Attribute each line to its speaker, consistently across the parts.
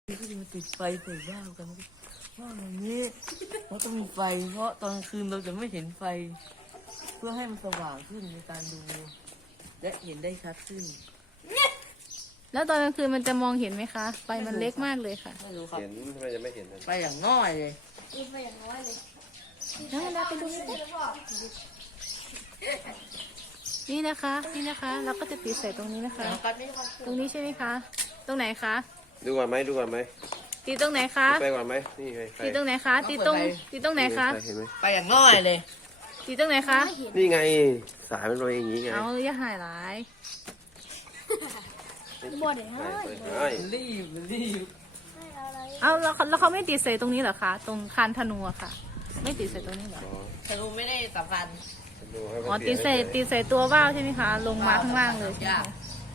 Speaker 1: ก็จะมาติดไฟใส่บ้านกันว่าอย่างนี้เราต้องมีไฟเพราะตอนกลางคืนเราจะไม่เห็นไฟ เพื่อให้มันสว่างขึ้นในการดูและเห็นได้ชัดขึ้น
Speaker 2: แล้วตอนกลางคืนมันจะมองเห็นไหมคะไฟมันเล็กมากเลยค่ะ
Speaker 1: ไม่รู้ครับ
Speaker 3: เห็นทำไมจะไม่เห็นนะ
Speaker 1: ไฟอย่างน้อยเลย
Speaker 4: ไปอย่างน้อยเลย
Speaker 2: แล้วเราไปดูนี่นะคะ นี่นะคะ เราก็จะติดใส่ตรงนี้นะคะ
Speaker 1: กันนี่ครับ
Speaker 2: ตรงนี้ใช่ไหมคะ ตรงไหนคะ
Speaker 3: ดูก่อนไหมดูก่อนไหม
Speaker 2: ตีตรงไหนคะ
Speaker 3: ไปก่อนไหมนี่ไงไฟ
Speaker 2: ตีตรงไหนคะตีตรงไหนคะ
Speaker 3: เห็นไหม
Speaker 1: ไฟอย่างน้อยเลย
Speaker 2: ตีตรงไหนคะ
Speaker 3: นี่ไงสายมันลอยอย่างนี้ไง
Speaker 2: เอาอย่าหายหลาย
Speaker 4: บอดเลยฮะ
Speaker 3: ใช่
Speaker 1: มันรีบมันรีบ
Speaker 4: ให้อะไร
Speaker 2: เอาแล้วเขาไม่ติดใส่ตรงนี้เหรอคะ ตรงคานธนูอะค่ะ ไม่ติดใส่ตรงนี้เหรอ
Speaker 1: ธนูไม่ได้สำคัญ
Speaker 3: ดูให้
Speaker 2: อ๋อ
Speaker 3: มัน
Speaker 2: ติดใส่ตัวว่าวใช่ไหมคะ ลงมาข้างล่างเลยใช่ไหม
Speaker 1: ยาก
Speaker 2: คะ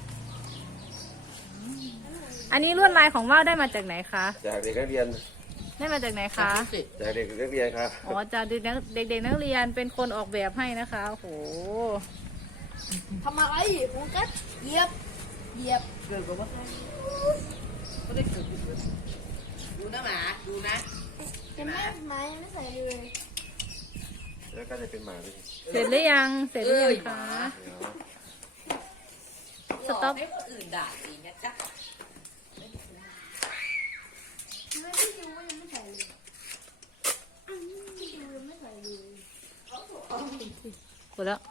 Speaker 2: อันนี้ลวดลายของว่าวได้มาจากไหนคะ
Speaker 3: จากเด็กนักเรียน
Speaker 2: ได้มาจากไหนคะ
Speaker 3: จากเด็กนักเรียนครับ
Speaker 2: อ๋อจากเด็กนักเรียนเป็นคนออกแบบให้นะคะ โอ้โห
Speaker 4: ทำอะไรผมก็เหยียบ
Speaker 1: เกิดกับว่าก็ได้เกิดขึ้นเลยดูนะหมาดูนะ
Speaker 4: เห็นไหมไม้ไม่ใส่เลย
Speaker 3: แล้วก็จะเป็นหมาด้วย
Speaker 2: เสร็จหรือยัง เสร็จหรือยังคะ
Speaker 3: เดี๋ยว
Speaker 2: สต็อป
Speaker 1: ให้คนอื่นด่าเองนะจ๊ะ
Speaker 4: ไม่พี่จิวก็ยังไม่ใส่เลยพี่จิวยังไม่ใส่เลย
Speaker 2: หมดแล้ว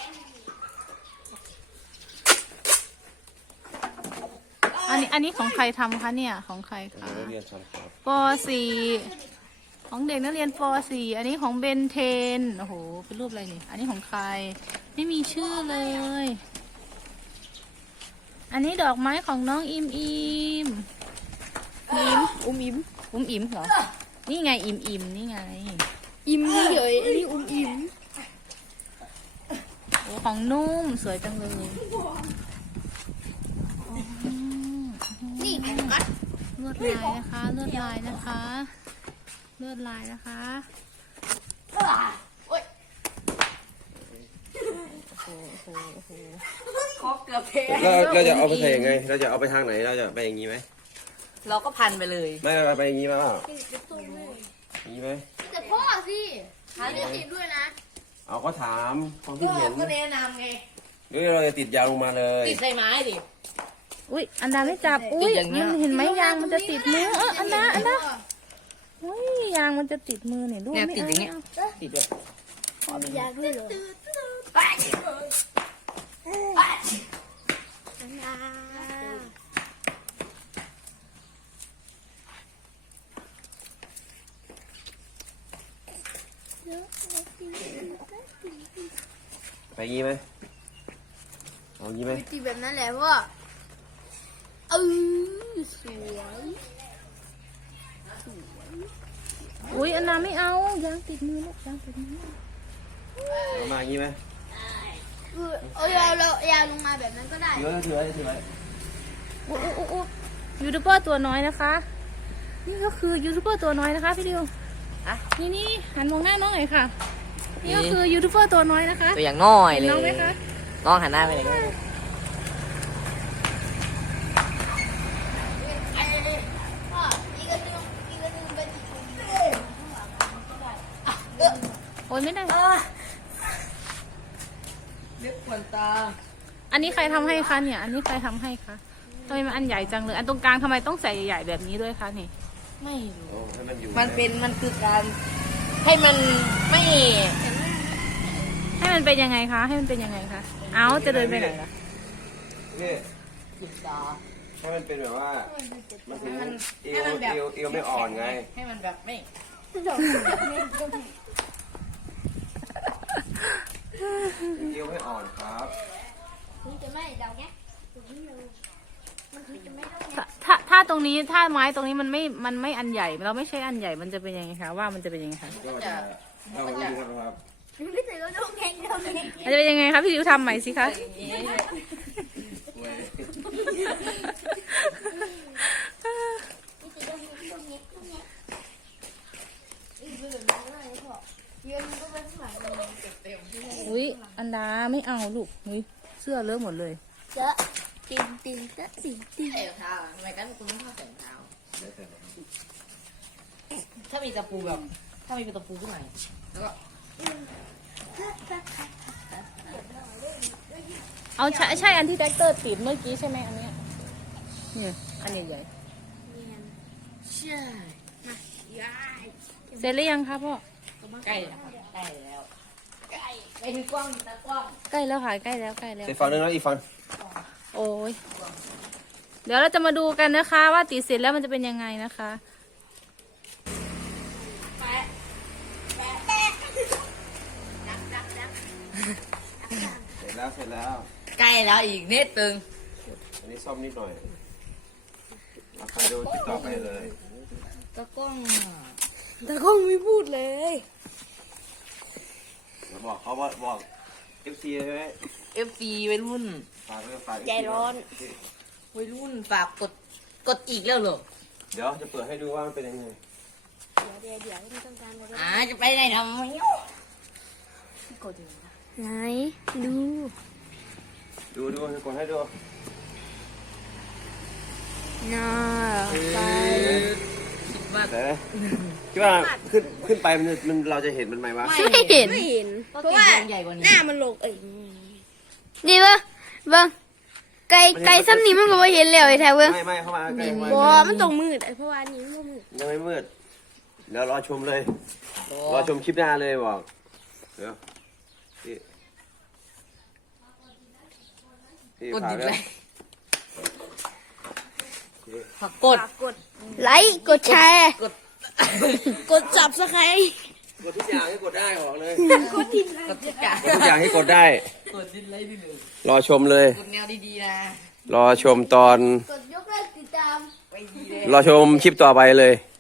Speaker 2: อันนี้ของใครทำคะเนี่ย ของใคร
Speaker 3: เด็ก
Speaker 2: คะ
Speaker 3: นักเรียนทำครับ
Speaker 2: ป .4 ของเด็กนักเรียนป .4 อันนี้ของเบนเทน โอ้โห เป็นรูปอะไรนี่ อันนี้ของใคร ไม่มีชื่อเลย อันนี้ดอกไม้ของน้องอิมอิมเหรอ นี่ไงอิมนี่ไง
Speaker 4: อิ่มเฉยอันนี้อิ่ม
Speaker 2: โอ้ของนุ่มสวยจังเลย
Speaker 4: นี่ผมกัด
Speaker 2: ลวดลายนะคะ ลวดลายนะคะ ลวดลายนะคะ
Speaker 4: โอ๊ย
Speaker 1: คอเกือบเพ
Speaker 3: เราจะเอาไปใส่ยังไง เราจะเอาไปทางไหน เราจะไปอย่างนี้ไหม
Speaker 1: เราก็พันไปเลย
Speaker 3: ไม่เราไปอย่างนี้มาเปล่า
Speaker 4: จะตุ้มเลย
Speaker 3: อย่างนี้ไหม
Speaker 4: แต่พ่อสิไม่ติดด้วยนะ
Speaker 3: เอาก็ถามความคิดเห็น
Speaker 1: ก็แนะนำไง
Speaker 3: หรือเราจะติดยาวลงมาเลย
Speaker 1: ติดใส่ไม้ดิ
Speaker 2: อุ้ยอันดาไม่จับ อุ้ย
Speaker 1: ติดอย่างเงี้ย
Speaker 2: มันเห็นไหมยางมันจะติดมืออันดาอุ้ยยางมันจะติดมือเนี่ยดู
Speaker 1: เนี่ย
Speaker 2: ไม่
Speaker 1: ติด
Speaker 2: เอา
Speaker 1: อย่างเงี้ย
Speaker 2: ไม่เอา
Speaker 1: ติดด้วย
Speaker 4: พ่อมียาด้วยเหรออันนา
Speaker 3: ไปอย่างนี้ไหมเอาอย่างนี้ไหม
Speaker 4: ตีแบบนั้นแหละพ่อสวย
Speaker 2: อุ้ยอันดาไม่เอายางติดมือลูกยางติดมือ
Speaker 3: เอามาอย่างนี้ไหม
Speaker 4: เอายาลงมาแบบนั้นก็ได้
Speaker 3: ถือไว้ถือไว้
Speaker 2: โอ้ยูทูบเบอร์ตัวน้อยนะคะ นี่ก็คือยูทูบเบอร์ตัวน้อยนะคะพี่ดิว
Speaker 1: อะ
Speaker 2: นี่หันมองหน้าน้องหน่อยค่ะ นี่ก็คือยูทูบเบอร์ตัวน้อยนะคะ
Speaker 1: ตัวอย่างน้อย
Speaker 2: เห็น
Speaker 1: เลย
Speaker 2: น้องไหมคะ
Speaker 1: น้องหันหน้าไปเลย
Speaker 4: พ่ออีกระดึงไปอีกคน
Speaker 2: โอ้ยไม่ได้
Speaker 1: เรียกขวัญตา
Speaker 2: อันนี้ใครทำให้คะเนี่ย อันนี้ใครทำให้คะทำไมมันอันใหญ่จังเลย อันตรงกลางทำไมต้องใส่ใหญ่ๆแบบนี้ด้วยคะนี่
Speaker 1: ไม่รู้
Speaker 3: เอาให้มันอยู่
Speaker 1: มันคือการให้มันไม่
Speaker 2: ให้มันเป็นยังไงคะ ให้มันเป็นยังไงคะ เอาจะเดินไปไหนล่ะ
Speaker 3: นี่
Speaker 1: ศึกษา
Speaker 3: ให้มันเป็นแบบว่า มันถึงเอ
Speaker 1: ให้
Speaker 3: ว
Speaker 1: มันแบบ
Speaker 3: เอวไม่อ่อนไง
Speaker 1: ให้มันแบบไม่
Speaker 3: เอวไม่อ่อนครับ
Speaker 4: คุณจะไม่เดาไงมันคือจะไม่เดาไง
Speaker 2: ถ้าตรงนี้ ถ้าไม้ตรงนี้มันไม่อันใหญ่ เราไม่ใช่อันใหญ่ มันจะเป็นยังไงคะ ว่ามันจะเป็นยังไงคะ
Speaker 3: ก็จะเอาอย่างนี้ครับ
Speaker 4: ไม่ใส่เราเดาไงเดาไง
Speaker 2: มันจะเป็นยังไงคะพี่ดิวทำใหม่สิคะ
Speaker 1: อย่างนี้
Speaker 3: เว้ย
Speaker 4: ไม่ใส่เดาไงเดาไงอีกแบบนั้นเลยพ่อเย็นก็ไปข้างหลังเลย
Speaker 2: อุ้ยอันดาไม่เอาลูกอุ้ยเสื้อเลอะหมดเลย
Speaker 4: เจ๊ติงติงเจ๊ติงติง
Speaker 1: ใส่รองเท้าทำไมกันคุณไม่ชอบใส่รองเท้า
Speaker 3: เดี๋ยวแต่
Speaker 1: ถ้ามีตะปูแบบ ถ้ามีเป็นตะปูขึ้นมาแล้วก็
Speaker 2: เอาใช่อันที่แท็กเตอร์ติดเมื่อกี้ใช่ไหมอันเนี้ยเนี่ยอันใหญ่
Speaker 1: ใช่
Speaker 2: ๆเสร็จหรือยังคะพ่อ
Speaker 1: ใกล้แล้วใกล้แล้วใกล้ไปถึงกล้องตากล้อง
Speaker 2: ใกล้แล้วค่ะใกล้แล้ว
Speaker 3: อีกฝั่งนึงแล้วอีกฝั่ง
Speaker 2: โอ้ยเดี๋ยวเราจะมาดูกันนะคะ ว่าติดเสร็จแล้วมันจะเป็นยังไงนะคะ
Speaker 3: เสร็จแล้ว
Speaker 1: ใกล้แล้วอีกนิดนึง
Speaker 3: อันนี้ซ่อมนิดหน่อยเอาไปดูติดต่อไปเลย
Speaker 1: ตากล้อง
Speaker 4: แต่ก็ไม่พูดเลย
Speaker 3: บอกเขาว่าบอก FC ใช่ไหม
Speaker 1: FC วัยรุ่น
Speaker 3: ฝากไว้ฝาก
Speaker 4: ใจร้อน
Speaker 1: วัยรุ่นฝากกดอีกแล้วเหรอ
Speaker 3: เดี๋ยวจะเปิดให้ดูว่ามันเป็นยังไง
Speaker 4: เดี๋ยวไม่ต้องการอะไร
Speaker 1: จะไปไหนทำไม
Speaker 4: ไหนดู
Speaker 3: ดูกดให้ดู
Speaker 4: น่าไป
Speaker 1: คิดว่า
Speaker 3: แต่คิดว่าขึ้นไปมันเราจะเห็นมันไหมวะ
Speaker 4: ไม่เห็นเพ
Speaker 1: เพราะ
Speaker 4: ราะ
Speaker 1: ว่า
Speaker 4: ว่า
Speaker 1: ใหญ่กว่านี้
Speaker 4: หน้ามันลงดีป่ะเบิ้งไก่ซ้ำนี้มันก็ไม่เห็นแล้วไอ้แท้เบิ้ง
Speaker 3: ไม่เข้ามาใกล้
Speaker 4: บอมันตรงมืดเพราะว่านี้มันมืด
Speaker 3: ยังไม่มืดเดี๋ยวรอชมเลย รอชมคลิปหน้าเลยบอกเดี๋ยวพี่
Speaker 1: กด
Speaker 3: ฝาก
Speaker 1: อีก
Speaker 3: แล้
Speaker 1: เล
Speaker 3: วย
Speaker 1: ผักกด
Speaker 4: กดไลค์กดแชร์
Speaker 1: กด
Speaker 4: กดจับสไคร
Speaker 3: กดทุกอย่างให้กดได้บอกเลย
Speaker 4: กดทิม
Speaker 1: กดทุกอย่าง
Speaker 3: กดทุกอย่างให้กดได้
Speaker 1: กดดินไลค์ดิหนึ่ง
Speaker 3: รอชมเลย
Speaker 1: กดแนวดีๆนะ
Speaker 3: รอชมตอน
Speaker 4: กดยกเลิกติดตาม
Speaker 1: ไปดีเลย
Speaker 3: รอชมคลิปต่อไปเลย